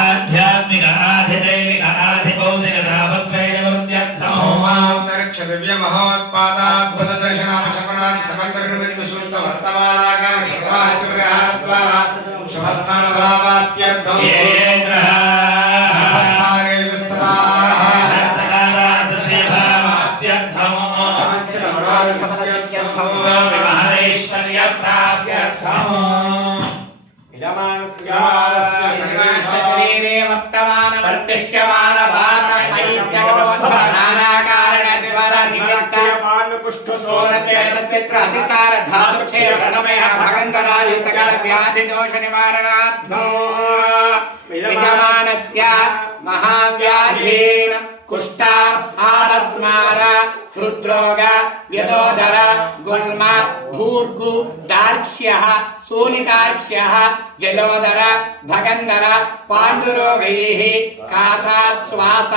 आध्यात्मिक आधिदैविक आधिभौतिक दिव्य महोत्पादाद्भुत दर्शनामशपनादि सकलदर्शनबिंदु सूक्त वर्तमानागम सर्वाच्चर्याद्वारा शुभस्थान भावात्यर्थं ये शुभस्थाने विस्तराः सकारार्थ सेवात्यर्थं विवाहैश्वर्यप्राप्त्यर्थं शरीरे वर्तमान वर्तिष्यमान महाव्याधीन कुष्ठा आरस्मार हृद्रोग व्यदोदर गुल्म भूर्गु दार्क्ष्यः सोनिकार्क्ष्यः जलोदर भगंधर पांडुरोगैः कासा श्वास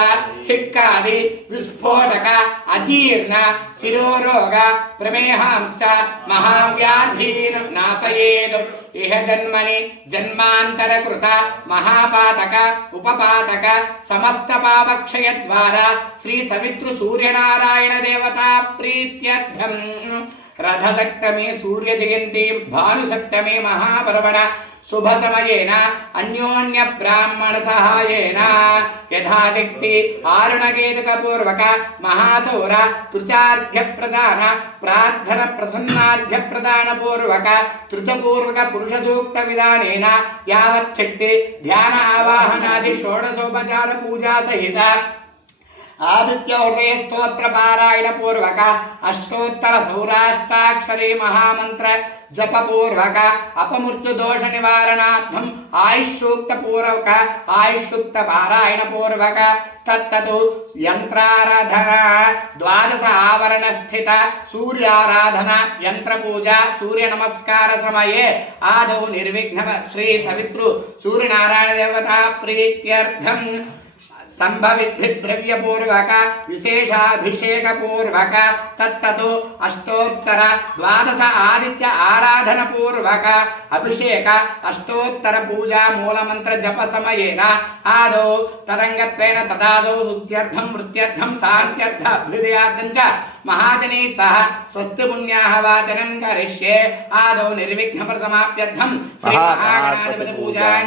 हिक्कादि विस्फोटक अजीर्ण शिरोरोग प्रमेहांश्च महाव्याधीन् नाशयेत् इह जन्मनि जन्मांतरकृत महापातक उपपातक समस्त पापक्षय द्वारा श्री सवितृ सूर्यनारायण देवता प्रीत्यर्थं रथसप्तमी सूर्य जयंती भानुसप्तमी महापर्वण शुभ समयेन अन्योन्य ब्राह्मण सहायेन यथाशक्ति आरुणकेतुक पूर्वक महासौर तुचार्घ्य प्रदान प्रार्थन प्रसन्नार्घ्य प्रदान पूर्वक तुच पूर्वक पुरुष सूक्त विधानेन यावत् शक्ति ध्यान आवाहनादि षोडशोपचार पूजा सहित आदित्य हृदय स्तोत्र पारायण पूर्वक अष्टोत्तर सौराष्टाक्षरी महामंत्र जप पूर्वक अपमृत्यु दोष निवारणार्थम आयुष्सूक्त पूर्वक आयुष्सूक्त पारायण पूर्वक तत्तु यंत्राराधना द्वादश आवरण स्थित सूर्याराधना यंत्र पूजा सूर्य नमस्कार समये आदौ निर्विघ्न श्री सवितृ सूर्यनारायण देवता प्रीत्यर्थम संभविद्धि द्रव्य पूर्वक विशेषाभिषेक पूर्वक तत्तु अष्टोत्तर द्वादश आदित्य आराधन पूर्वक अभिषेक अष्टोत्तर पूजा मूलमंत्र जप समयेन आदौ तरंगत्वेन तदादौ सुत्यर्थं वृत्यर्थं शान्त्यर्थ अभ्युदयार्थं च महाजनैः सह स्वस्ति पुण्याः वाचनं करिष्ये आदौ निर्विघ्नं समाप्यर्थं श्री महागणाधिपति पूजां